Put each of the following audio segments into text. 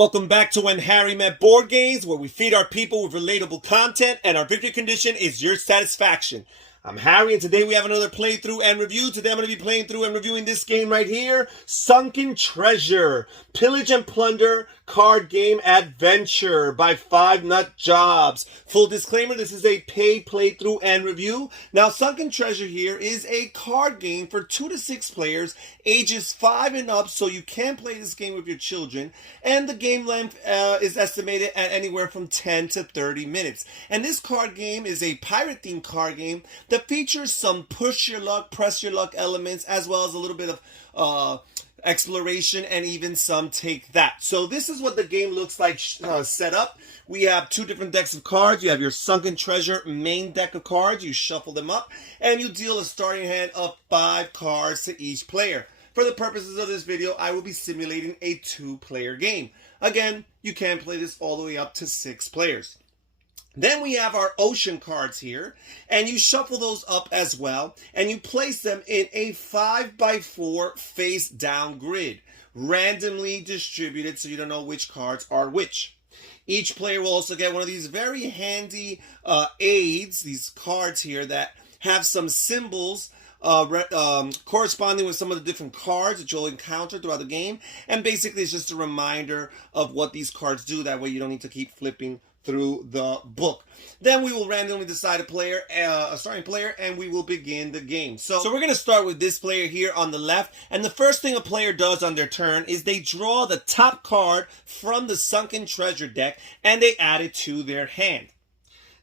Welcome back to When Harry Met Board Games, where we feed our people with relatable content, and our victory condition is your satisfaction. I'm Harry, and today we have another playthrough and review. Today I'm going to be playing through and reviewing this game right here, Sunken Treasure, Pillage and Plunder Card Game Adventure by 5 Nut Jobs. Full disclaimer, this is a paid playthrough and review. Now, Sunken Treasure here is a card game for 2 to 6 players, ages 5 and up, so you can play this game with your children, and the game length is estimated at anywhere from 10 to 30 minutes. And this card game is a pirate-themed card game that features some push your luck, press your luck elements, as well as a little bit of exploration and even some take that. So this is what the game looks like set up. We have 2 different decks of cards. You have your Sunken Treasure main deck of cards. You shuffle them up and you deal a starting hand of 5 cards to each player. For the purposes of this video, I will be simulating a 2-player game. Again, you can play this all the way up to 6 players. Then we have our ocean cards here, and you shuffle those up as well, and you place them in a 5x4 face down grid, randomly distributed so you don't know which cards are which. Each player will also get one of these very handy aids, these cards here that have some symbols corresponding with some of the different cards that you'll encounter throughout the game, and basically it's just a reminder of what these cards do. That way you don't need to keep flipping through the book. Then we will randomly decide a starting player, and we will begin the game. So we're going to start with this player here on the left, and the first thing a player does on their turn is they draw the top card from the Sunken Treasure deck and they add it to their hand.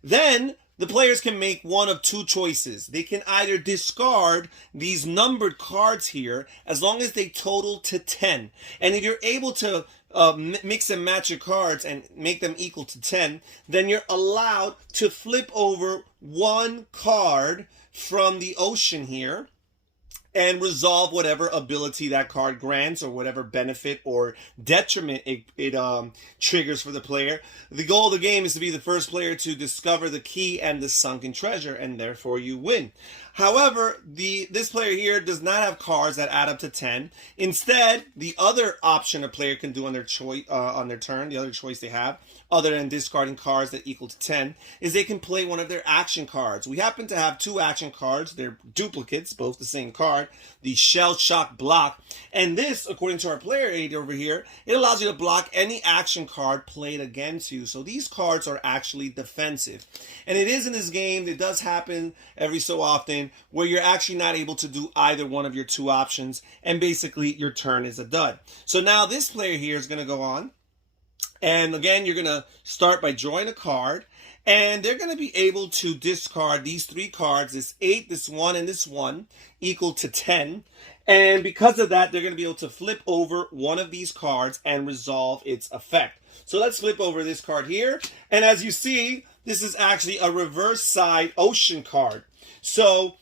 Then the players can make one of 2 choices. They can either discard these numbered cards here as long as they total to 10. And if you're able to mix and match your cards and make them equal to 10, then you're allowed to flip over 1 card from the ocean here and resolve whatever ability that card grants or whatever benefit or detriment it triggers for the player. The goal of the game is to be the first player to discover the key and the sunken treasure, and therefore you win. However, this player here does not have cards that add up to 10. Instead, the other option a player can do on their turn, the other choice they have, other than discarding cards that equal to 10, is they can play one of their action cards. We happen to have 2 action cards. They're duplicates, both the same card, the Shell Shock Block. And this, according to our player aid over here, it allows you to block any action card played against you. So these cards are actually defensive. And it is in this game, it does happen every so often, where you're actually not able to do either one of your 2 options, and basically your turn is a dud. So now this player here is going to go on. And again, you're going to start by drawing a card, and they're going to be able to discard these 3 cards, this 8, this 1, and this 1, equal to 10. And because of that, they're going to be able to flip over one of these cards and resolve its effect. So let's flip over this card here. And as you see, this is actually a reverse side ocean card. So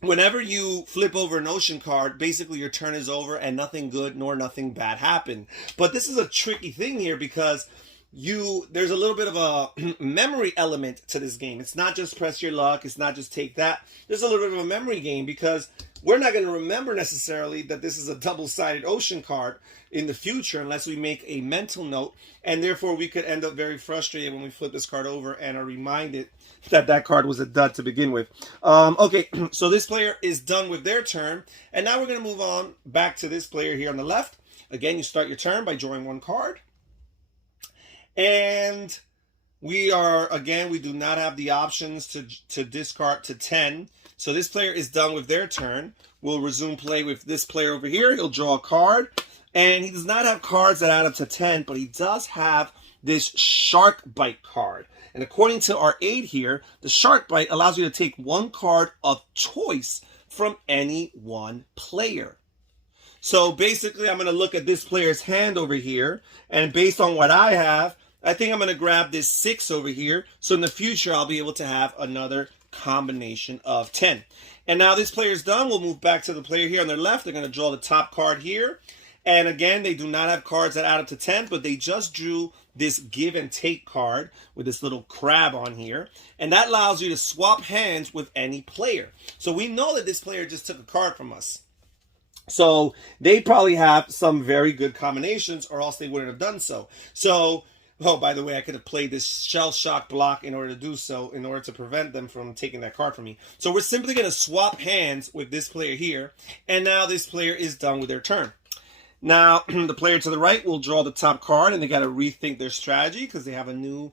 whenever you flip over an ocean card, basically your turn is over and nothing good nor nothing bad happened. But this is a tricky thing here because there's a little bit of a memory element to this game. It's not just press your luck. It's not just take that. There's a little bit of a memory game because we're not going to remember necessarily that this is a double-sided ocean card in the future unless we make a mental note, and therefore we could end up very frustrated when we flip this card over and are reminded that that card was a dud to begin with. Okay, so this player is done with their turn, and now we're going to move on back to this player here on the left. Again, you start your turn by drawing 1 card. And we do not have the options to discard to 10. So this player is done with their turn. We'll resume play with this player over here. He'll draw a card. And he does not have cards that add up to 10, but he does have this Shark Bite card. And according to our aid here, the Shark Bite allows you to take 1 card of choice from any one player. So basically, I'm going to look at this player's hand over here, and based on what I have, I think I'm going to grab this 6 over here, so in the future I'll be able to have another combination of 10. And now this player's done. We'll move back to the player here on their left. They're going to draw the top card here. And again, they do not have cards that add up to 10, but they just drew this give and take card with this little crab on here. And that allows you to swap hands with any player. So we know that this player just took a card from us. So they probably have some very good combinations, or else they wouldn't have done so. So, oh, by the way, I could have played this shell shock block in order to do so, in order to prevent them from taking that card from me. So we're simply going to swap hands with this player here, and now this player is done with their turn. Now, the player to the right will draw the top card, and they got to rethink their strategy because they have a new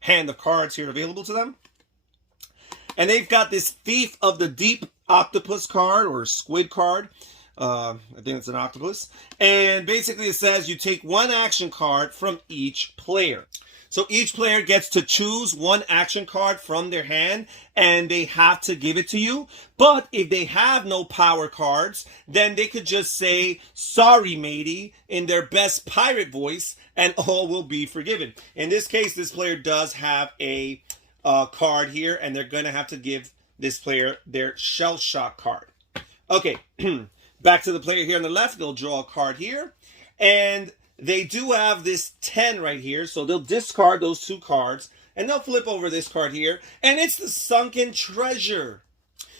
hand of cards here available to them. And they've got this Thief of the Deep octopus card, or squid card. I think it's an octopus. And basically it says you take one action card from each player. So each player gets to choose one action card from their hand, and they have to give it to you. But if they have no power cards, then they could just say, "Sorry, matey," in their best pirate voice, and all will be forgiven. In this case, this player does have a card here, and they're going to have to give this player their shell shock card. Okay, back to the player here on the left. They'll draw a card here, and they do have this 10 right here, so they'll discard those two cards, and they'll flip over this card here, and it's the Sunken Treasure.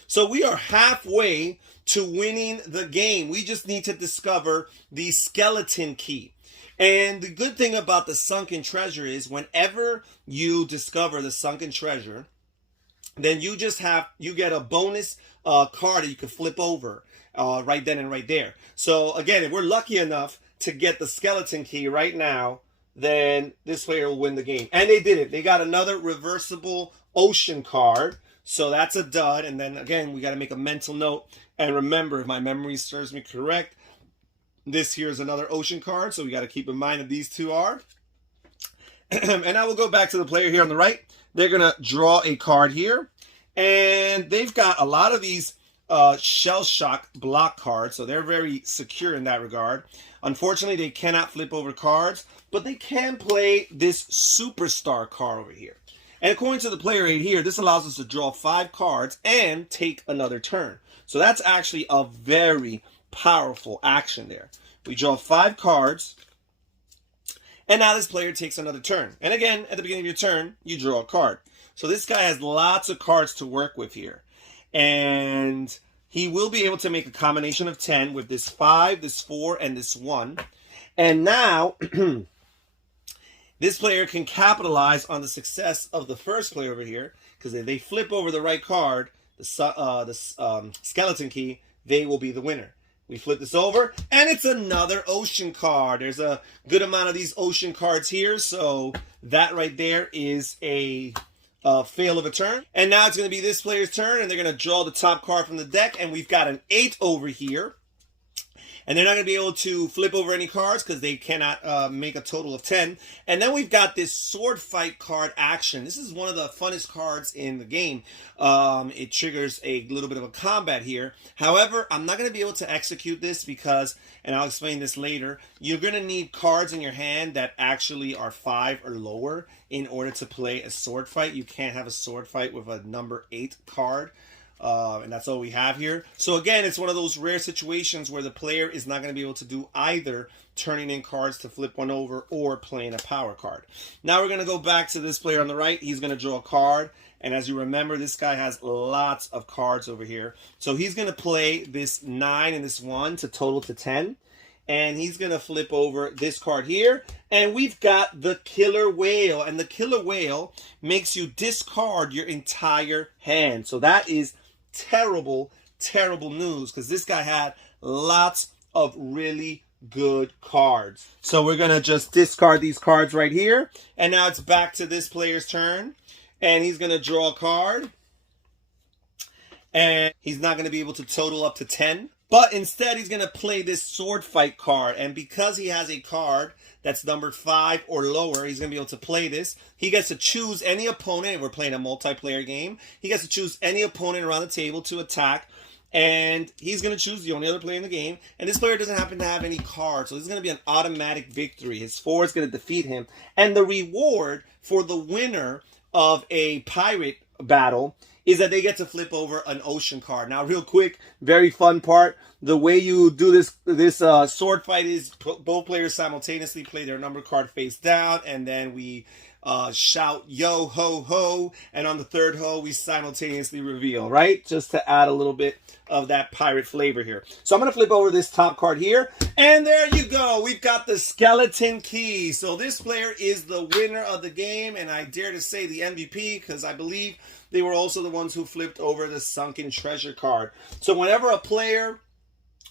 So we are halfway to winning the game. We just need to discover the skeleton key. And the good thing about the Sunken Treasure is whenever you discover the Sunken Treasure, then you get a bonus card that you can flip over right then and right there. So again, if we're lucky enough to get the skeleton key right now, then this player will win the game. And they did it. They got another reversible ocean card. So that's a dud. And then again, we got to make a mental note. And remember, if my memory serves me correct, this here is another ocean card. So we got to keep in mind that these two are. And I will go back to the player here on the right. They're going to draw a card here. And they've got a lot of these shell shock block cards, so they're very secure in that regard. Unfortunately, they cannot flip over cards, but they can play this superstar card over here. And according to the player right here, this allows us to draw 5 cards and take another turn. So that's actually a very powerful action there. We draw 5 cards, and now this player takes another turn. And again, at the beginning of your turn, you draw a card. So this guy has lots of cards to work with here. And he will be able to make a combination of 10 with this 5, this 4, and this 1. And now, this player can capitalize on the success of the first player over here, because if they flip over the right card, the skeleton key, they will be the winner. We flip this over, and it's another ocean card. There's a good amount of these ocean cards here, so that right there is a fail of a turn. And now it's going to be this player's turn, and they're going to draw the top card from the deck, and we've got an 8 over here. And they're not going to be able to flip over any cards because they cannot make a total of 10. And then we've got this sword fight card action. This is one of the funnest cards in the game. It triggers a little bit of a combat here. However, I'm not going to be able to execute this because, and I'll explain this later, you're going to need cards in your hand that actually are 5 or lower in order to play a sword fight. You can't have a sword fight with a number 8 card. And that's all we have here. So again, it's one of those rare situations where the player is not going to be able to do either turning in cards to flip one over or playing a power card. Now we're going to go back to this player on the right. He's going to draw a card. And as you remember, this guy has lots of cards over here. So he's going to play this 9 and this 1 to total to 10. And he's going to flip over this card here. And we've got the Killer Whale. And the Killer Whale makes you discard your entire hand. So that is terrible news because this guy had lots of really good cards. So we're going to just discard these cards right here. And now it's back to this player's turn. And he's going to draw a card. And he's not going to be able to total up to 10. But instead, he's going to play this sword fight card. And because he has a card that's numbered 5 or lower, he's going to be able to play this. He gets to choose any opponent. If we're playing a multiplayer game, he gets to choose any opponent around the table to attack. And he's going to choose the only other player in the game. And this player doesn't happen to have any cards. So this is going to be an automatic victory. His 4 is going to defeat him. And the reward for the winner of a pirate battle is that they get to flip over an ocean card. Now, real quick, very fun part. The way you do this sword fight is both players simultaneously play their number card face down, and then we shout yo ho ho, and on the third ho we simultaneously reveal, right? Just to add a little bit of that pirate flavor here. So I'm going to flip over this top card here, and there you go. We've got the skeleton key. So this player is the winner of the game, and I dare to say the MVP, because I believe they were also the ones who flipped over the Sunken treasure card. So whenever a player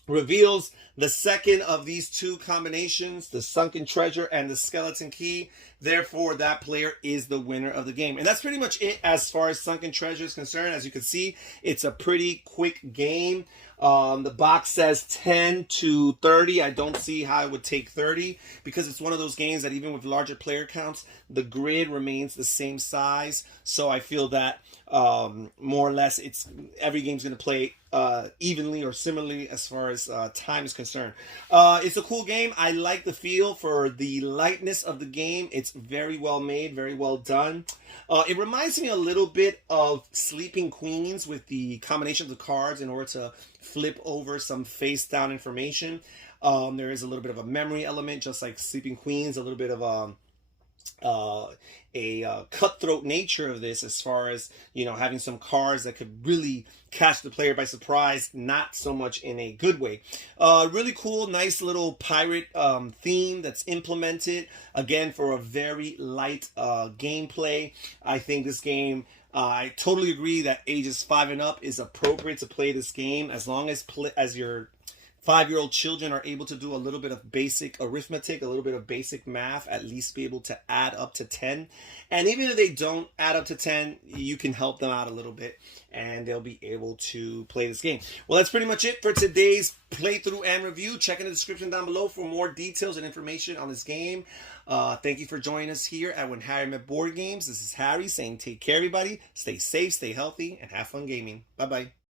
reveals the second of these two combinations, the Sunken treasure and the skeleton key, therefore that player is the winner of the game. And that's pretty much it as far as Sunken treasure is concerned. As you can see, it's a pretty quick game. The box says 10 to 30. I don't see how it would take 30, because it's one of those games that even with larger player counts, the grid remains the same size. So I feel that more or less every game's going to play evenly or similarly as far as time is concerned. It's a cool game. I like the feel for the lightness of the game. It's very well made, very well done. It reminds me a little bit of Sleeping Queens with the combination of the cards in order to flip over some face down information. There is a little bit of a memory element, just like Sleeping Queens, a little bit of a cutthroat nature of this, as far as, you know, having some cards that could really catch the player by surprise, not so much in a good way. Really cool, nice little pirate theme that's implemented, again, for a very light gameplay. I think this game, I totally agree that ages 5 and up is appropriate to play this game, as long as your 5-year-old children are able to do a little bit of basic arithmetic, a little bit of basic math, at least be able to add up to 10. And even if they don't add up to 10, you can help them out a little bit, and they'll be able to play this game. Well, that's pretty much it for today's playthrough and review. Check in the description down below for more details and information on this game. Thank you for joining us here at When Harry Met Board Games. This is Harry saying take care, everybody. Stay safe, stay healthy, and have fun gaming. Bye-bye.